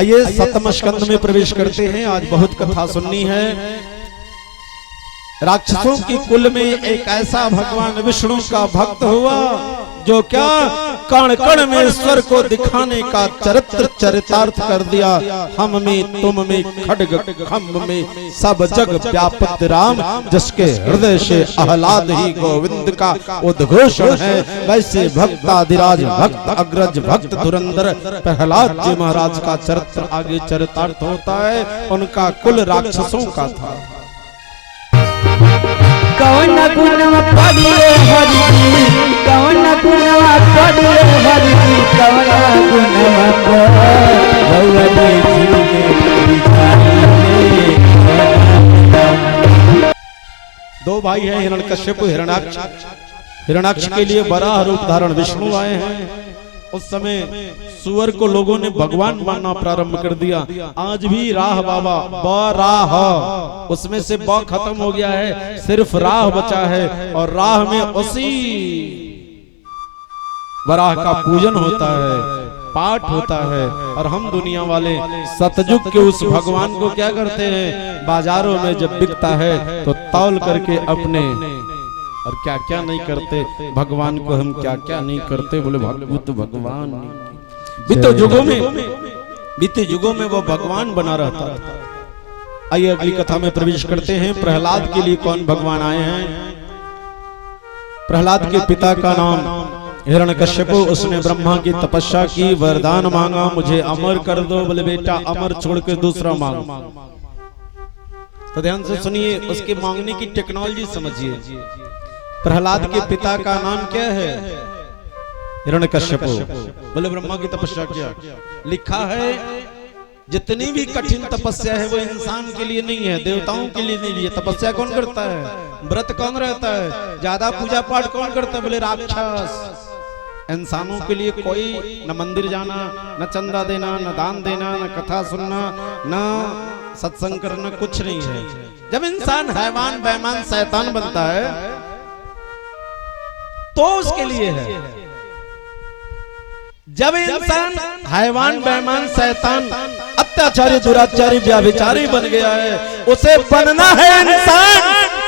आइए सप्तम स्कंद में प्रवेश करते हैं। आज बहुत कथा सुननी है। राक्षसों की कुल में एक ऐसा भगवान विष्णु का भक्त हुआ जो क्या कण कण में ईश्वर को दिखाने का चरितार्थ कर दिया। हम में तुम में खड्ग खम्भ में सब जग व्यापक राम, जिसके हृदय से आह्लाद ही गोविंद का उद्घोषण है। वैसे भक्ताधिराज भक्त अग्रज भक्त धुरंधर प्रहलाद जी महाराज का चरित्र आगे चरितार्थ होता है। उनका कुल राक्षसों का था। कौन गुणवा पढ़िए हरि जी, कौन गुणवा पढ़िए हरि जी, कौन गुणवा भगवती दो भाई हैं हिरण्यकश्यप हिरण्याक्ष। हिरण्याक्ष के लिए बराह रूप धारण विष्णु आए हैं। उस समय सुअर को लोगों ने भगवान मानना प्रारंभ कर दिया। आज भी राह बाबा बराह, उसमें से ब खत्म हो गया है, सिर्फ राह बचा है। और राह में उसी बराह का पूजन होता है, पाठ होता है। और हम दुनिया वाले सतयुग के उस भगवान को क्या करते हैं, बाजारों में जब बिकता है तो तौल करके अपने, और क्या क्या नहीं करते भगवान को, हम क्या क्या नहीं करते। बोले भगवत भगवान बीते युगों में वो भगवान बना रहता था। आइए अगली कथा में प्रवेश करते हैं। प्रहलाद के लिए कौन भगवान आए हैं। प्रहलाद के पिता का नाम हिरण्यकश्यप। उसने ब्रह्मा की तपस्या की, वरदान मांगा, मुझे अमर कर दो। बोले बेटा अमर छोड़ के दूसरा मांग। तो ध्यान से सुनिए, उसके मांगने की टेक्नोलॉजी समझिए। प्रहलाद के पिता का नाम क्या है, हिरण्यकश्यप। बोले ब्रह्मा की तपस्या किया। लिखा है जितनी भी कठिन तपस्या है वो इंसान के लिए नहीं है, देवताओं के लिए नहीं है। तपस्या कौन करता है, व्रत कौन रहता है, ज्यादा पूजा पाठ कौन करता है, बोले राक्षस। इंसानों के लिए कोई न मंदिर जाना, न चंदा देना, न दान देना, न कथा सुनना, न सत्संग करना, कुछ नहीं है। जब इंसान हैवान बेईमान शैतान बनता है तो उसके लिए है। जब इंसान हैवान बेईमान शैतान अत्याचारी दुराचारी व्याभिचारी बन गया है, उसे बनना है इंसान,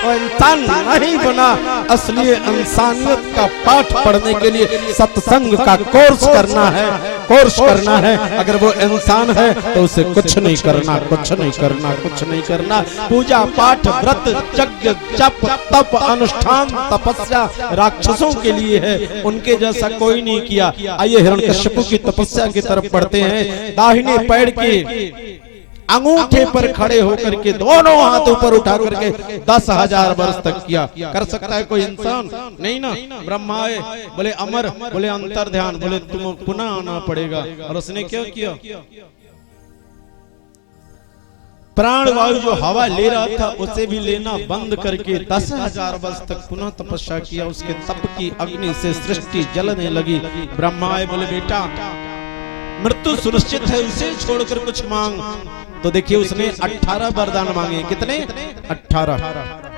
और इंसान नहीं बना। असली इंसानियत का पाठ पढ़ने के लिए सत्संग का कोर्स करना है। अगर वो इंसान है तो उसे कुछ नहीं करना, कुछ नहीं करना, कुछ नहीं करना। पूजा पाठ व्रत यज्ञ जप तप अनुष्ठान तपस्या राक्षसों के लिए है, उनके जैसा कोई नहीं किया। आइए हिरण्यकश्यप की तपस्या की तरफ बढ़ते हैं। दाहिने पैर के अंगूठे पर खड़े होकर के दोनों हाथ ऊपर उठा करके 10,000 वर्ष तक किया। कर सकता है कोई इंसान? नहीं ना। ब्रह्मा आए, बोले अमर, बोले अंतर ध्यान, बोले तुम पुनः आना पड़ेगा। और उसने क्या किया, प्राण वायु जो हवा ले रहा था उसे भी लेना बंद करके 10,000 वर्ष तक पुनः तपस्या किया। उसके तप की अग्नि से सृष्टि जलने लगी। ब्रह्मा आए, बोले बेटा मृत्यु सुनिश्चित है, उसे छोड़कर कुछ मांग। तो देखिए उसने 18 वरदान मांगे। कितने? 18।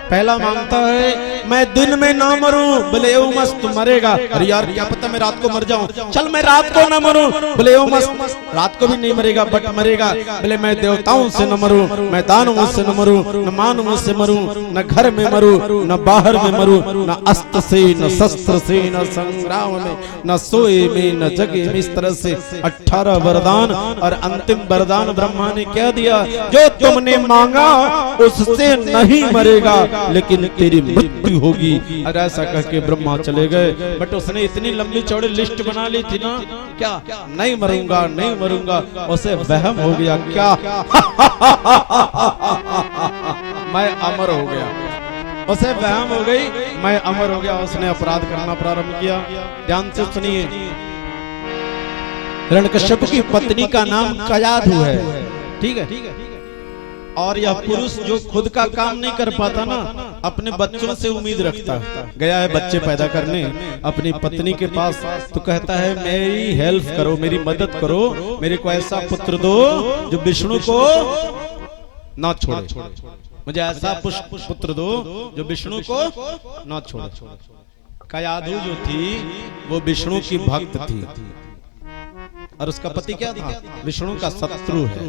पहला मांगता है मैं दिन में ना मरूं। बोले ओ मस्त तू मरेगा। अरे यार क्या पता मैं रात को मर जाऊं, चल मैं रात को ना मरूं। बोले ओ मस्त रात को भी नहीं मरेगा बट मरेगा। बोले मैं देवताओं से न मरूं, मैं दानवों से न मरूं, न मानवों से मरूं, न घर में मरूं, न बाहर में मरूं, न अस्त्र से, न शस्त्र से, न संग्राम में, न सोए में, न जगे में। इस तरह से 18 वरदान। और अंतिम वरदान ब्रह्मा ने क्या दिया, जो तुमने मांगा उससे नहीं मरेगा लेकिन तेरी मृत्यु होगी। और ऐसा कह के ब्रह्मा चले गए। बट उसने इतनी लंबी चौड़ी लिस्ट बना ली थी ना, क्या नहीं मरूंगा, नहीं मरूंगा। उसे वहम हो गया क्या मैं अमर हो गया। उसे वहम हो गई मैं अमर हो गया। उसने अपराध करना प्रारंभ किया। ध्यान से सुनिए, हिरण्यकश्यप की पत्नी का नाम कयाधु है, ठीक है। और यह पुरुष जो खुद का काम नहीं कर पाता ना, अपने बच्चों से उम्मीद रखता। गया है बच्चे पैदा करने अपनी पत्नी के पास, तो कहता है मेरी हेल्प करो, मेरी मदद करो, मेरे को ऐसा पुत्र दो जो विष्णु को ना छोड़े, मुझे ऐसा पुत्र दो जो विष्णु को ना छोड़े। कयाधु जो थी वो विष्णु की भक्त थी। और उसका पति क्या था? विष्णु का शत्रु है।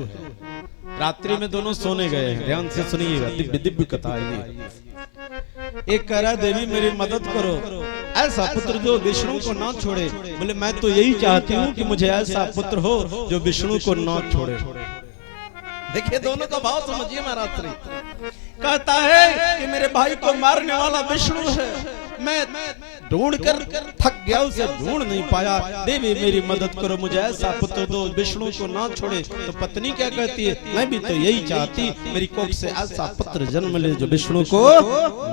रात्रि में दोनों सोने गए हैं, ध्यान से सुनिएगा, दिव्य दिव्य कथा है ये। एक कह रहा देवी मेरी मदद करो, ऐसा पुत्र जो विष्णु को ना छोड़े। बोले मैं तो यही चाहती हूँ कि मुझे ऐसा पुत्र हो जो विष्णु को ना छोड़े। देखिए दोनों का भाव समझिए महाराज श्री। कहता है कि मेरे भाई को मारने वाला विष्णु है, मैं ढूंढ कर थक गया, उसे ढूंढ नहीं पाया। देवी मेरी मदद करो, मुझे ऐसा पुत्र दो विष्णु को ना छोड़े। तो पत्नी क्या कहती है? मैं भी तो यही चाहती, मेरी कोख से ऐसा पुत्र जन्म ले जो विष्णु को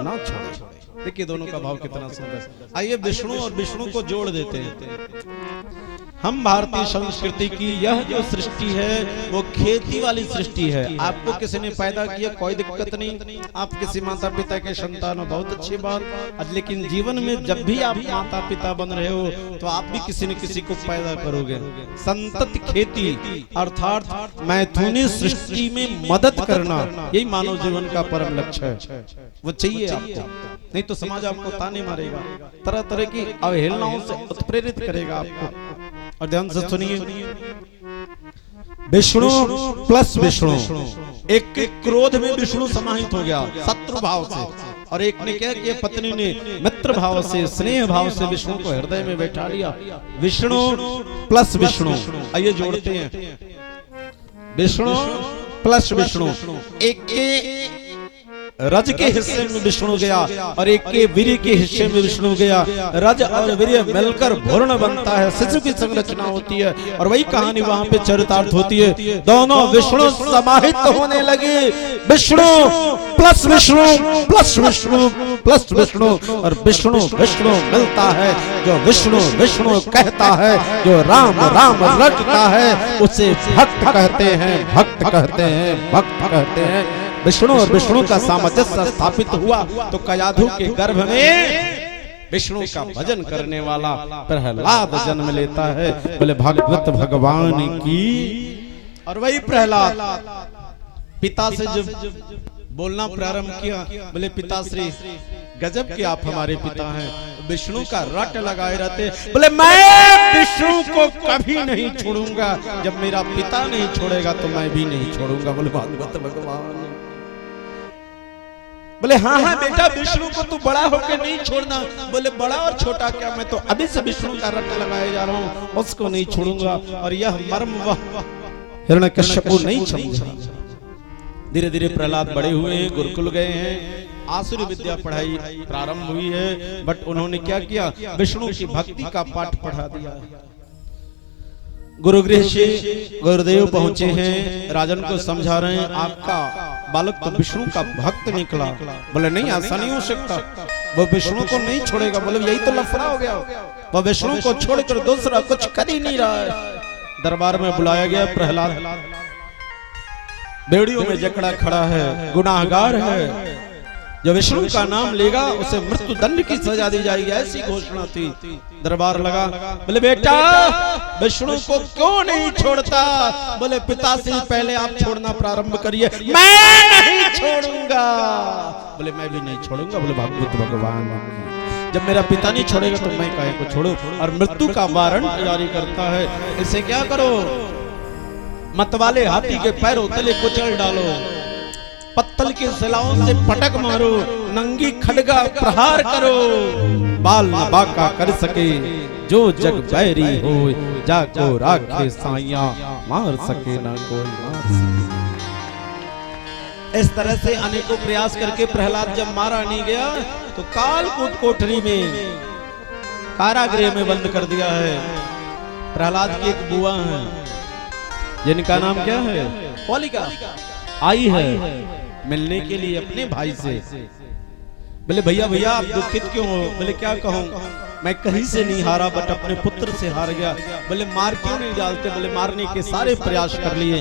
ना छोड़े। देखिए दोनों का भाव कितना सुंदर। आइए विष्णु और विष्णु को जोड़ देते हैं। हम भारतीय संस्कृति की यह जो सृष्टि है वो खेती वाली सृष्टि है। आपको किसी ने पैदा किया कोई दिक्कत नहीं, आप किसी माता पिता के संतान हो, बहुत अच्छी बात। लेकिन जीवन में जब भी आप माता पिता बन रहे हो तो आप भी किसी न किसी को पैदा करोगे। संतत खेती अर्थात मैथुनी सृष्टि में मदद करना, यही मानव जीवन का परम लक्ष्य है। वो चाहिए आपको, नहीं तो समाज आपको ताने मारेगा, तरह तरह की अवहेलनाओं से उत्प्रेरित करेगा आपको। और ध्यान से सुनिए, विष्णु प्लस विष्णु, एक के क्रोध में विष्णु समाहित हो गया शत्रु भाव से, और एक ने क्या किया? पत्नी ने मित्र भाव से, स्नेह भाव से विष्णु को हृदय में बैठा लिया। विष्णु प्लस विष्णु, आइए जोड़ते हैं। विष्णु प्लस विष्णु, एक के रज के हिस्से में विष्णु गया और एक के वीर्य के हिस्से में विष्णु गया। रज और वीर्य मिलकर भूर्ण बनता है, शिशु की संरचना होती है, और वही कहानी वहां पे चरितार्थ होती है। दोनों विष्णु समाहित होने लगे। Vishnu plus Vishnu plus Vishnu plus Vishnu, और विष्णु विष्णु मिलता है। जो विष्णु विष्णु कहता है, जो राम राम रटता है, उसे भक्त कहते हैं, भक्त कहते हैं, भक्त कहते हैं। विष्णु और विष्णु का सामंजस्य स्थापित हुआ तो कयाधु के गर्भ में विष्णु का भजन करने वाला प्रहलाद जन्म लेता है। बोले भागवत भगवान की। और वही प्रहलाद पिता से जब बोलना प्रारंभ किया, बोले पिताश्री गजब के आप हमारे पिता हैं। विष्णु का रट लगाए रहते, बोले मैं विष्णु को कभी नहीं छोड़ूंगा, जब मेरा पिता नहीं छोड़ेगा तो मैं भी नहीं छोड़ूंगा। बोले भागवत भगवान। बोले हाँ हाँ बेटा, विष्णु को तू बड़ा होकर नहीं छोड़ना। बोले बड़ा और छोटा क्या, मैं तो अभी से विष्णु का रट लगाए जा रहा हूँ, उसको नहीं छोड़ूंगा। और यह मर्म वह हिरण्यकश्यपु नहीं समझा। धीरे धीरे प्रहलाद बड़े हुए हैं, गुरुकुल गए हैं, आसुरी विद्या पढ़ाई प्रारंभ हुई है। बट उन्होंने क्या किया? विष्णु की भक्ति का पाठ पढ़ा दिया। गुरुगृह से गुरुदेव पहुंचे हैं, राजन को समझा रहे हैं, आपका बालक तो विष्णु का भक्त निकला। बोले नहीं, ऐसा नहीं हो सकता, वो विष्णु को नहीं छोड़ेगा। बोले यही तो लफड़ा हो गया, वो विष्णु को छोड़कर दूसरा कुछ कर ही नहीं रहा है। दरबार में बुलाया गया प्रहलाद, बेड़ियों में जकड़ा खड़ा है, गुनाहगार है, जो विष्णु का नाम लेगा उसे मृत्यु दंड की सजा दी जाएगी, ऐसी घोषणा थी। दरबार लगा, बोले बेटा विष्णु को क्यों नहीं छोड़ता? बोले पिता से पहले आप छोड़ना प्रारंभ करिए। मैं नहीं छोड़ूंगा। बोले मैं भी नहीं छोड़ूंगा। बोले भागवत भगवान, जब मेरा पिता नहीं छोड़ेगा तो मैं काहे को छोड़ू? और मृत्यु का वारंट जारी करता है, इसे क्या करो? मतवाले हाथी के पैरों तले कुचल डालो, पत्तल के सिलाओं से पटक मारो, नंगी खड़गा प्रहार करो, बाल न बाका कर सके जो जग बैरी हो, जाको राखे साइया मार सके ना कोई मार सके। इस तरह से अनेकों प्रयास करके प्रहलाद जब मारा नहीं गया तो कालकूट कोठरी में, कारागृह में बंद कर दिया है। प्रहलाद की एक बुआ है जिनका नाम क्या है? होलिका। आई है मिलने के लिए अपने भाई से। बोले भैया भैया आप दुखित क्यों हो? बोले क्या कहूँ, मैं कहीं से नहीं हारा बट अपने पुत्र से हार गया। बोले मार क्यों नहीं डालते? बोले मारने के सारे प्रयास कर लिए।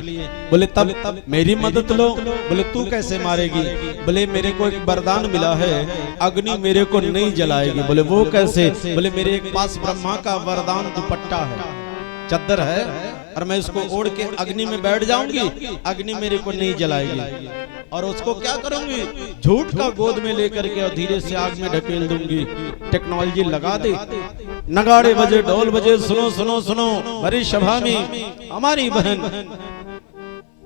बोले तब मेरी मदद लो। बोले तू कैसे मारेगी? बोले मेरे को एक वरदान मिला है, अग्नि मेरे को नहीं जलाएगी। बोले वो कैसे? बोले मेरे एक पास ब्रह्मा का वरदान दुपट्टा है, चद्दर है, और मैं उसको ओढ़ के अग्नि में बैठ जाऊंगी, अग्नि मेरे को नहीं जलाएगी। और उसको क्या करूंगी? झूठ का गोद में लेकर के और धीरे से आग में ढकेल दूंगी। टेक्नोलॉजी लगा दे, नगाड़े बजे, ढोल बजे, सुनो सुनो सुनो, भरी सभा में हमारी बहन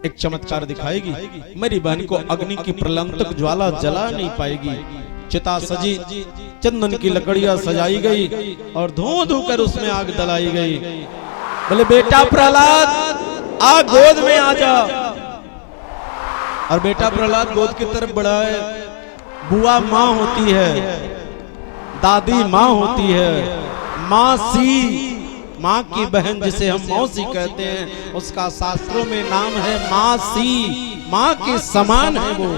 एक चमत्कार दिखाएगी। मेरी बहन को अग्नि की प्रलंतक ज्वाला जला नहीं पाएगी। चिता सजी, चंदन की लकड़ियां सजाई गई और धू धू कर उसमें आग जलाई गई। बोले बेटा प्रहलाद आ गोद में आ जा। और बेटा प्रहलाद गोद की तरफ बढ़ा है। बुआ माँ होती है, दादी माँ होती है, मासी, माँ की बहन जिसे हम मौसी कहते हैं, उसका शास्त्रों में नाम है मासी। माँ के समान है वो।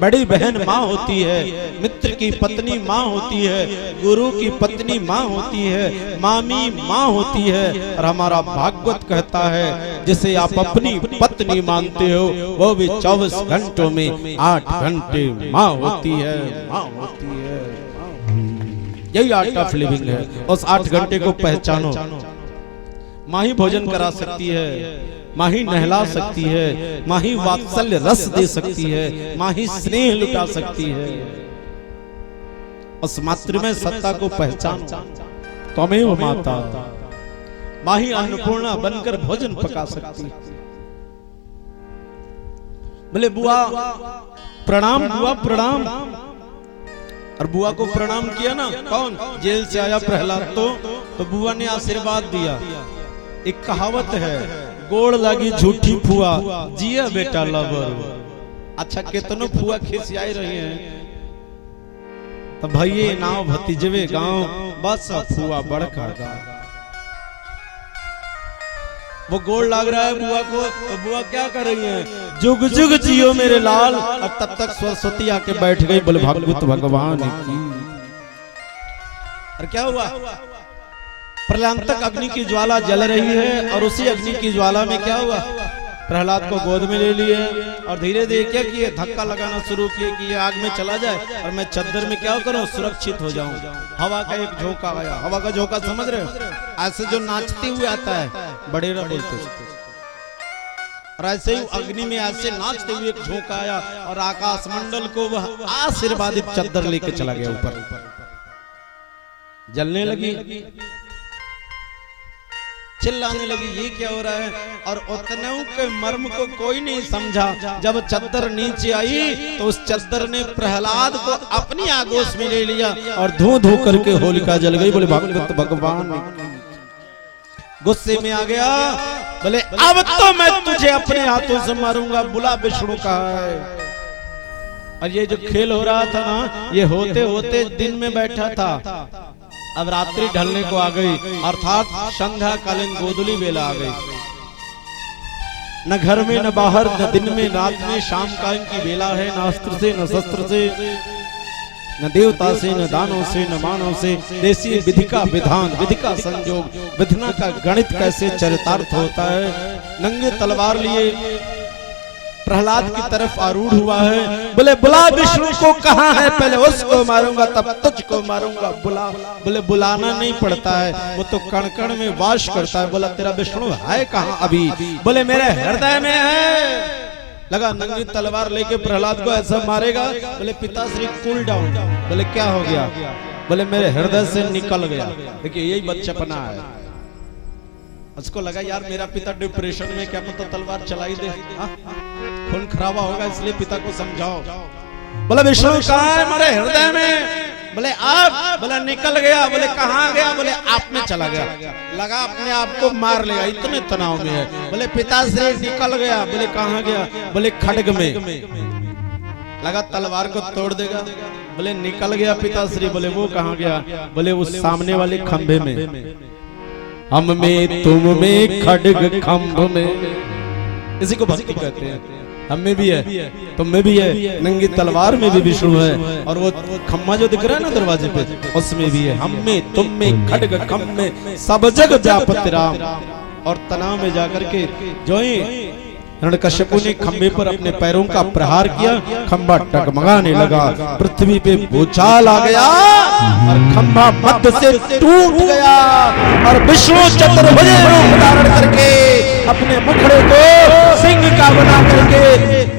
बड़ी बहन माँ होती है, मित्र की पत्नी माँ होती है, गुरु की पत्नी माँ होती है, मामी माँ होती है। और हमारा भागवत कहता है जिसे आप अपनी पत्नी मानते हो वो भी 24 घंटों में 8 घंटे माँ होती है, माँ होती है। यही आर्ट ऑफ लिविंग है। उस 8 घंटे को पहचानो। माँ ही भोजन करा सकती है, माँ ही नहला सकती है, माँ ही वात्सल्य रस दे सकती है, माँ ही स्नेह लुटा सकती है। उस मातृमय सत्ता को पहचानो। त्वमेव माता। माँ ही अन्नपूर्णा बनकर भोजन पका सकती है। बोले बुआ प्रणाम, बुआ प्रणाम। और बुआ को प्रणाम किया ना। कौन? जेल से आया प्रहलाद तो बुआ ने आशीर्वाद दिया। एक कहावत है, गोड़ लगी झूठी फुआ, जिया बेटा लवर। अच्छा कितनो फुआ खिसियाई रही हैं, तो भैये नाव भतीजवे गांव, बस फुआ बड़का गांव। वो गोड़ लग रहा है बुआ को, तो बुआ क्या कर रही है? जुग जुग जियो मेरे लाल। और तब तक सरस्वती आके बैठ गई। बोले भागवत भगवान की। और क्या हुआ? प्रलंतक अग्नि की ज्वाला जल रही है और उसी अग्नि की ज्वाला में क्या हुआ? प्रहलाद को गोद में ले लिए और धीरे धीरे क्या किए? धक्का लगाना शुरू किए कि ये आग में चला जाए और मैं चद्दर में क्या करूं? सुरक्षित हो जाऊं। हवा का एक झोंका आया। हवा का झोंका समझ रहे हो? ऐसे जो नाचते हुए आता है, बड़ेरा बोलते हैं। और ऐसे ही अग्नि में ऐसे नाचते हुए एक झोंका आया और आकाश मंडल को वह आशीर्वादित चद्दर लेके चला गया ऊपर। जलने लगी, चिल्लाने लगी, ये क्या हो रहा है? और उतने के मर्म को कोई नहीं समझा। जब चद्दर नीचे आई तो उस चद्दर ने प्रहलाद को अपनी आगोश में ले लिया और धू धू करके होलिका जल गई। बोले भागवत भगवान। गुस्से में आ गया। बोले अब तो मैं तुझे अपने हाथों से मारूंगा। बुला विष्णु कहा है। और ये जो खेल हो रहा था ना, ये होते होते दिन में बैठा था, अब रात्रि ढलने को आ गई, अर्थात संध्या कालीन गोधूली बेला आ गई। न घर में न बाहर, न दिन में रात में, शाम कालीन की बेला है। न अस्त्र से न शस्त्र से, न देवता से न दानों से न मानव से। देसी विधि का विधान, विधि का संयोग, विधना का गणित कैसे चरितार्थ होता है। नंगे तलवार लिए प्रहलाद की तरफ आरूढ़ हुआ है। बोले बुला विष्णु को। कहाँ है? पहले उसको मारूंगा तब तुझको मारूंगा। बुला। बोले बुलाना नहीं पड़ता है, वो तो कण कण में वास करता है। बोला तेरा विष्णु है कहाँ अभी? बोले मेरे हृदय में है। लगा नंगी तलवार लेके प्रहलाद को ऐसा मारेगा। बोले पिताश्री कूल डाउन। बोले क्या हो गया? बोले मेरे हृदय से निकल गया। देखिए यही बच्चापना है। उसको लगा यार मेरा पिता डिप्रेशन में, क्या पता तलवार चलाई दे, खून खराबा होगा, इसलिए पिता को समझाओ। बोला विष्णु कहाँ है? मेरे हृदय में। बोले आप। बोला निकल गया। बोले कहाँ गया? बोले आप में चला गया। लगा अपने आप को मार लेगा, इतने तनाव में है। बोले पिताश्री निकल गया। बोले कहाँ गया? बोले खड्ग में। लगा तलवार को तोड़ देगा। बोले निकल गया पिताश्री। बोले वो कहाँ गया? बोले उस सामने वाले खंभे में। हम में तुम में खड्ग खंभ में। इसी को भक्ति कहते हैं। हम में भी है, तुम में भी है, नंगी तलवार में भी विष्णु है। और वो खम्मा जो दिख रहा है ना दरवाजे पे, उसमें भी है। हम में तुम में खड्ग खंभ में, सब जग व्यापत राम। और तनाव में जाकर के जो हिरण्यकश्यपु ने खंबे पर अपने पैरों का प्रहार किया। खंबा टगमगाने लगा, पृथ्वी पे भूचाल आ गया और खंबा मध्य से टूट गया। और विष्णु चतुर्भुज रूप धारण करके अपने मुखड़े को सिंह का बना करके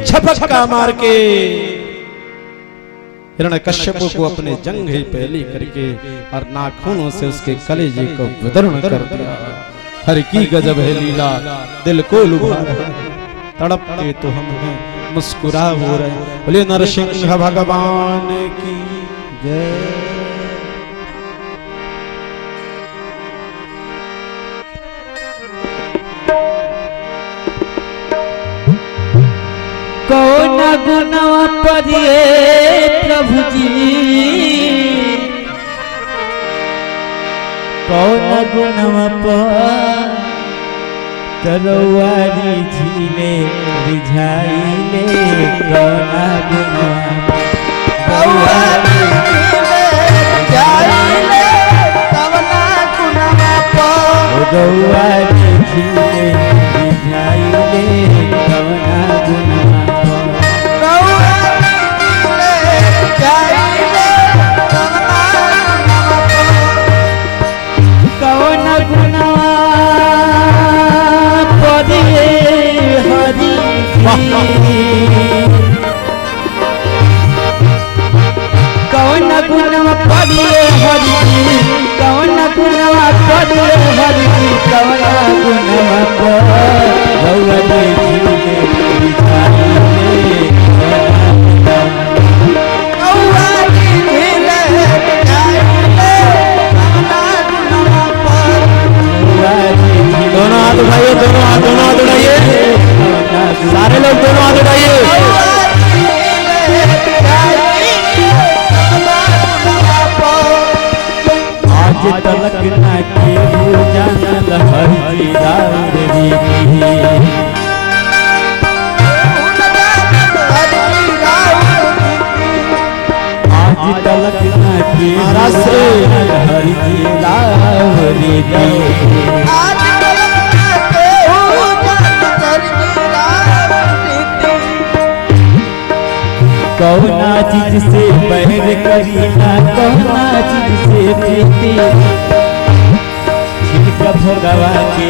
झपक्का मार के हिरण्यकश्यप को अपने जंघे पहली करके और नाखूनों से उसके कलेजे को विदर्ण कर दिया। हर की गजब है लीला, दिल को लुभा रहा, तड़पते तो हम हैं, मुस्कुरा हो रहे। बोले नरसिंह भगवान की जय। कौन गुनवा परिए प्रभु जी, कौन गुनवा पर तरवारी झीले रिझाइले, कौन गुनवा तरवारी झीले रिझाइले, कौन गुनवा पर तरवारी झीले रिझाइले, कौन गुनवा कौन गुनवा पढ़िए हरि, कौन गुनवा पढ़िए हरि, कौन गुनवा पढ़िए झीले रिझाइले, दोनों हाथ उठाइए, दोनों हाथ उठाइए, सारे लोग दोनों हाथ उठाइए। आज तलक न केहू जानल हरि रावरी, आज तलक न केहू जानल हरि रावरी, कौना चीज से बैर करीना, कौना चीज से प्रीति, छिटका भोगवा के